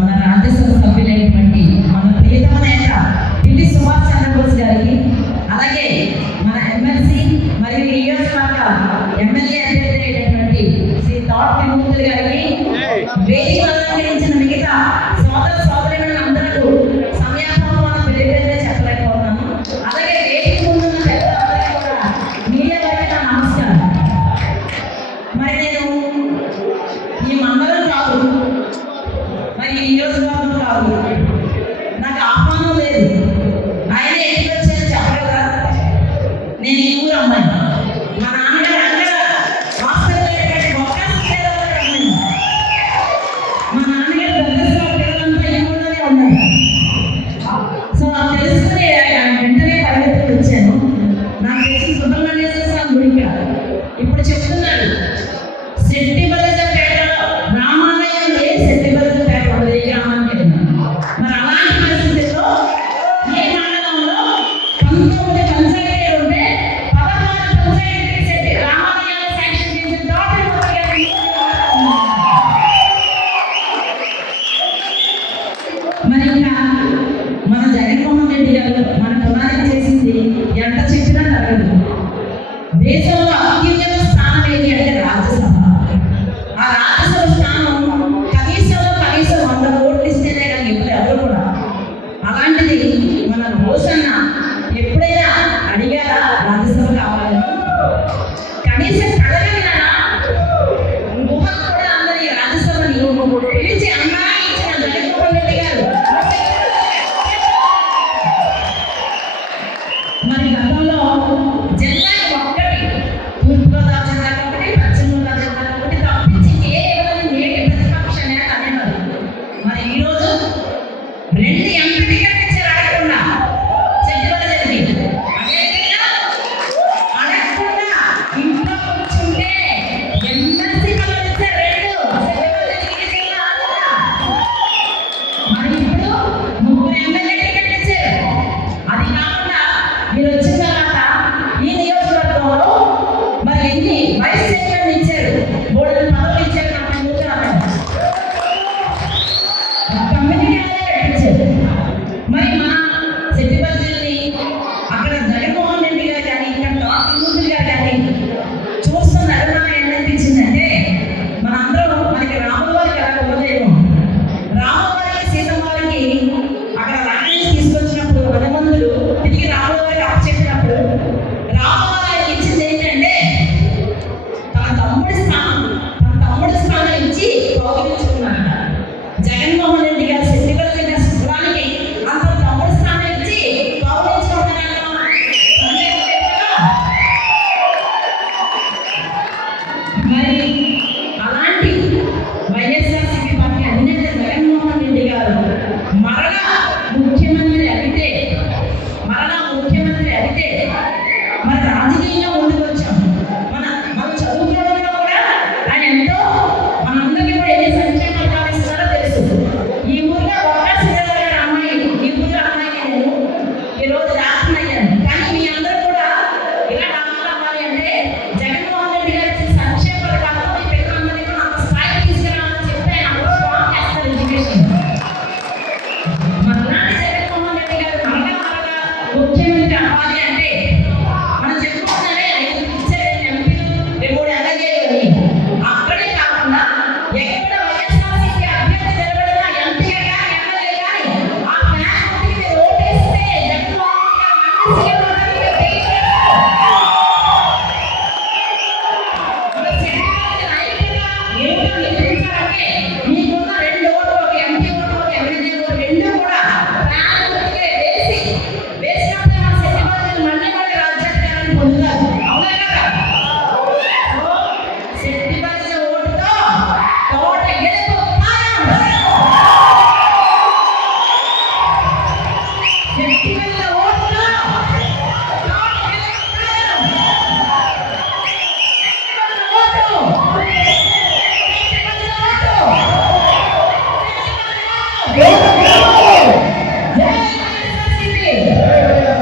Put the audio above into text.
మన రాజ్యసభ సభ్యులైనటువంటి మన ప్రియతమ నేత పిల్లి సుభాష్ చంద్ర ఈ నియోజకవర్గం కాదు. నాకు ఆహ్వానం లేదు. ఆయన ఎప్పుడు వచ్చారు చెప్పలేదా? నేను ఈ ఊరు అమ్మాయి మా నాన్నగారు అక్కడ హాస్పిటల్ మా నాన్నగారు దగ్గర పిల్లలంతా ఊళ్ళోనే ఉన్నారు. సో నాకు వెంటనే పరిగెత్తుకు వచ్చాను. నాకు తెలిసి సుబ్రహ్మణ్యేశ్వర స్వామి గుడి ఇప్పుడు చెప్తున్నాను. భోజన Thank you. మరి అలాంటి వైఎస్ఆర్సీపీ పార్టీ అధినేత జగన్మోహన్ రెడ్డి గారు మరలా que